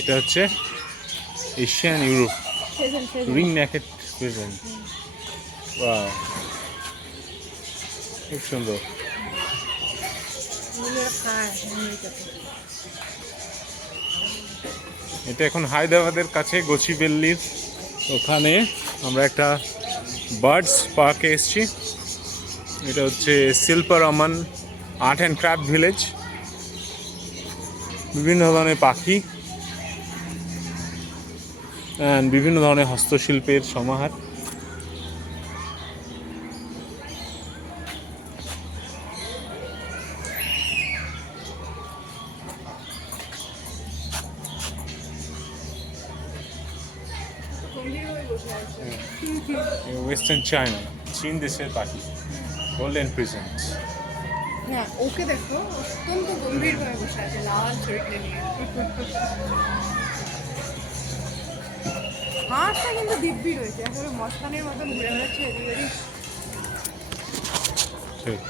এটা হচ্ছে Asian Europe ring naked present. Wow, খুব সুন্দর। এটা এখন হায়দ্রাবাদের কাছে গচিবেল্লির ওখানে আমরা একটা বার্ডস পার্কে এসেছি। এটা হচ্ছে শিল্পারামান আর্ট অ্যান্ড ক্রাফট ভিলেজ। বিভিন্ন ধরনের পাখি অ্যান্ড বিভিন্ন ধরনের হস্তশিল্পের সমাহার। ওয়েস্টার্ন চায়না, চীন দেশের পাখি, গোল্ডেন প্রেজেন্ট। হ্যাঁ, ওকে দেখো অত্যন্ত গম্ভীর হয়ে বসে আছে লাল চরিত্রে নিয়ে। হাঁসটা কিন্তু দিব্যি রয়েছে, একেবারে মস্তানের মতন ঘুরে বেড়াচ্ছে এদিক ওদিক। ঠিক।